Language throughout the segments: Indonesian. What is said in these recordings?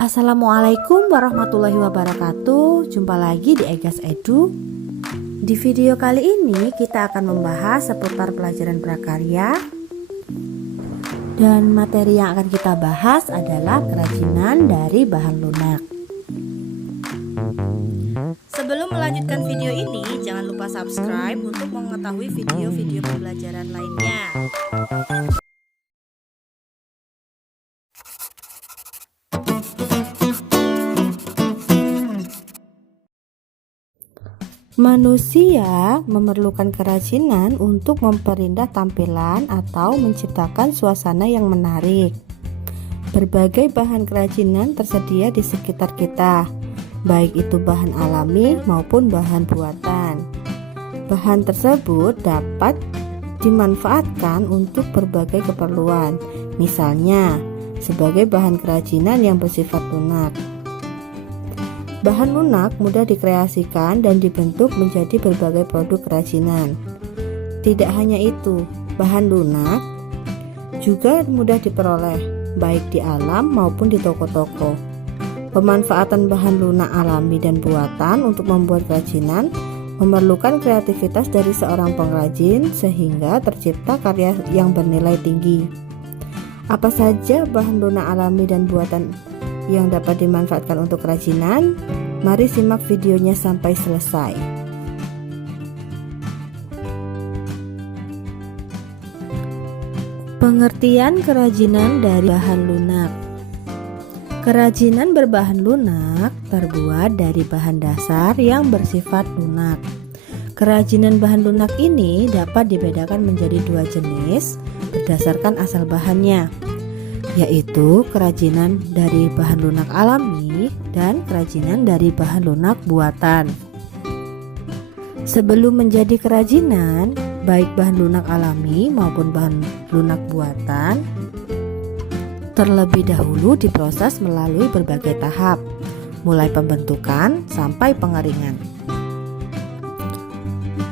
Assalamualaikum warahmatullahi wabarakatuh. Jumpa lagi di Egas Edu. Di video kali ini kita akan membahas seputar pelajaran prakarya. Dan materi yang akan kita bahas adalah kerajinan dari bahan lunak. Sebelum melanjutkan video ini, jangan lupa subscribe untuk mengetahui video-video pembelajaran lainnya. Manusia memerlukan kerajinan untuk memperindah tampilan atau menciptakan suasana yang menarik. Berbagai bahan kerajinan tersedia di sekitar kita, baik itu bahan alami maupun bahan buatan. Bahan tersebut dapat dimanfaatkan untuk berbagai keperluan, misalnya sebagai bahan kerajinan yang bersifat lunak. Bahan lunak mudah dikreasikan dan dibentuk menjadi berbagai produk kerajinan. Tidak hanya itu, bahan lunak juga mudah diperoleh, baik di alam maupun di toko-toko. Pemanfaatan bahan lunak alami dan buatan untuk membuat kerajinan memerlukan kreativitas dari seorang pengrajin sehingga tercipta karya yang bernilai tinggi. Apa saja bahan lunak alami dan buatan yang dapat dimanfaatkan untuk kerajinan? Mari simak videonya sampai selesai. Pengertian kerajinan dari bahan lunak. Kerajinan berbahan lunak terbuat dari bahan dasar yang bersifat lunak. Kerajinan bahan lunak ini dapat dibedakan menjadi dua jenis berdasarkan asal bahannya, yaitu kerajinan dari bahan lunak alami dan kerajinan dari bahan lunak buatan. Sebelum menjadi kerajinan, baik bahan lunak alami maupun bahan lunak buatan, terlebih dahulu diproses melalui berbagai tahap, mulai pembentukan sampai pengeringan.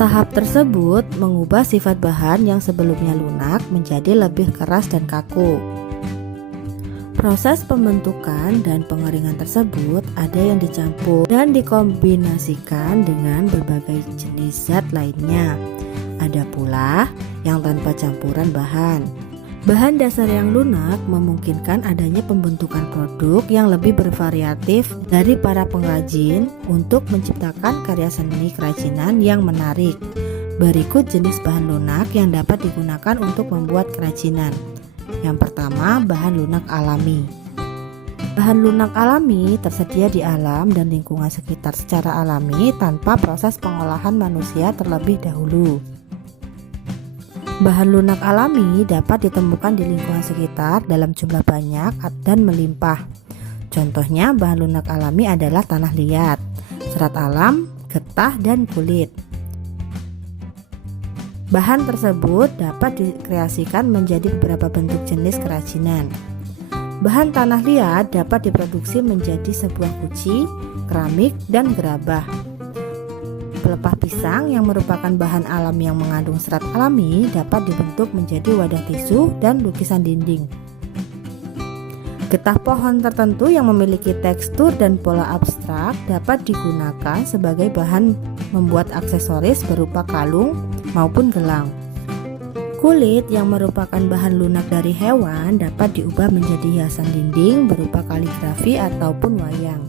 Tahap tersebut mengubah sifat bahan yang sebelumnya lunak menjadi lebih keras dan kaku. Proses pembentukan dan pengeringan tersebut ada yang dicampur dan dikombinasikan dengan berbagai jenis zat lainnya. Ada pula yang tanpa campuran bahan. Bahan dasar yang lunak memungkinkan adanya pembentukan produk yang lebih bervariatif dari para pengrajin untuk menciptakan karya seni kerajinan yang menarik. Berikut jenis bahan lunak yang dapat digunakan untuk membuat kerajinan. Yang pertama, bahan lunak alami. Bahan lunak alami tersedia di alam dan lingkungan sekitar secara alami tanpa proses pengolahan manusia terlebih dahulu. Bahan lunak alami dapat ditemukan di lingkungan sekitar dalam jumlah banyak dan melimpah. Contohnya bahan lunak alami adalah tanah liat, serat alam, getah, dan kulit. Bahan tersebut dapat dikreasikan menjadi beberapa bentuk jenis kerajinan. Bahan tanah liat dapat diproduksi menjadi sebuah guci, keramik, dan gerabah. Pelepah pisang yang merupakan bahan alam yang mengandung serat alami dapat dibentuk menjadi wadah tisu dan lukisan dinding. Getah pohon tertentu yang memiliki tekstur dan pola abstrak dapat digunakan sebagai bahan membuat aksesoris berupa kalung maupun gelang. Kulit yang merupakan bahan lunak dari hewan dapat diubah menjadi hiasan dinding berupa kaligrafi ataupun wayang.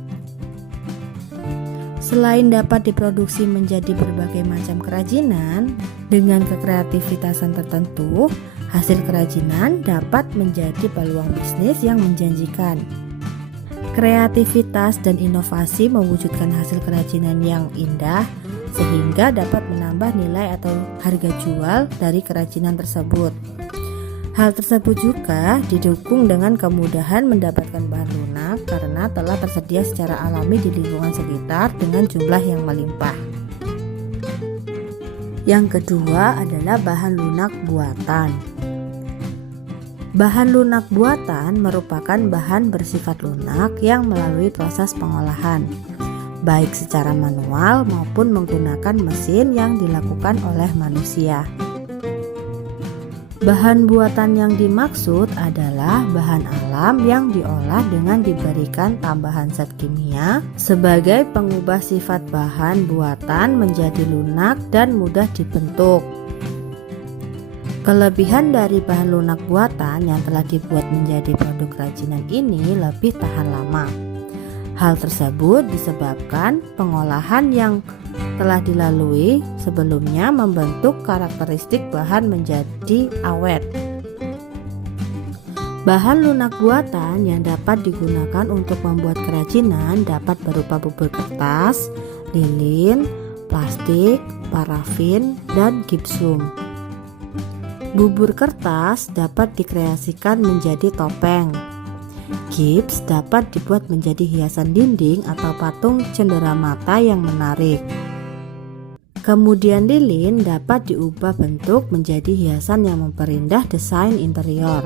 Selain dapat diproduksi menjadi berbagai macam kerajinan, dengan kekreativitasan tertentu, hasil kerajinan dapat menjadi peluang bisnis yang menjanjikan. Kreativitas dan inovasi mewujudkan hasil kerajinan yang indah, sehingga dapat menambah nilai atau harga jual dari kerajinan tersebut. Hal tersebut juga didukung dengan kemudahan mendapatkan bahan lunak karena telah tersedia secara alami di lingkungan sekitar dengan jumlah yang melimpah. Yang kedua adalah bahan lunak buatan. Bahan lunak buatan merupakan bahan bersifat lunak yang melalui proses pengolahan, baik secara manual maupun menggunakan mesin yang dilakukan oleh manusia. Bahan buatan yang dimaksud adalah bahan alam yang diolah dengan diberikan tambahan zat kimia sebagai pengubah sifat bahan buatan menjadi lunak dan mudah dibentuk. Kelebihan dari bahan lunak buatan yang telah dibuat menjadi produk kerajinan ini lebih tahan lama. Hal tersebut disebabkan pengolahan yang telah dilalui sebelumnya membentuk karakteristik bahan menjadi awet. Bahan lunak buatan yang dapat digunakan untuk membuat kerajinan dapat berupa bubur kertas, lilin, plastik, parafin, dan gipsum. Bubur kertas dapat dikreasikan menjadi topeng. Gips dapat dibuat menjadi hiasan dinding atau patung cenderamata yang menarik. Kemudian lilin dapat diubah bentuk menjadi hiasan yang memperindah desain interior.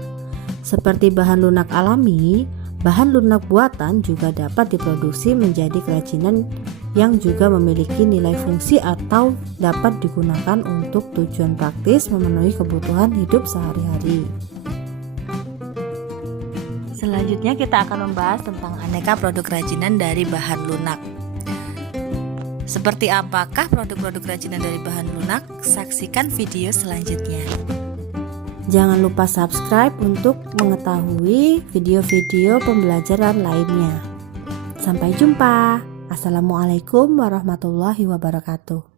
Seperti bahan lunak alami, bahan lunak buatan juga dapat diproduksi menjadi kerajinan yang juga memiliki nilai fungsi atau dapat digunakan untuk tujuan praktis memenuhi kebutuhan hidup sehari-hari. Selanjutnya kita akan membahas tentang aneka produk kerajinan dari bahan lunak. Seperti apakah produk-produk kerajinan dari bahan lunak? Saksikan video selanjutnya. Jangan lupa subscribe untuk mengetahui video-video pembelajaran lainnya. Sampai jumpa. Assalamualaikum warahmatullahi wabarakatuh.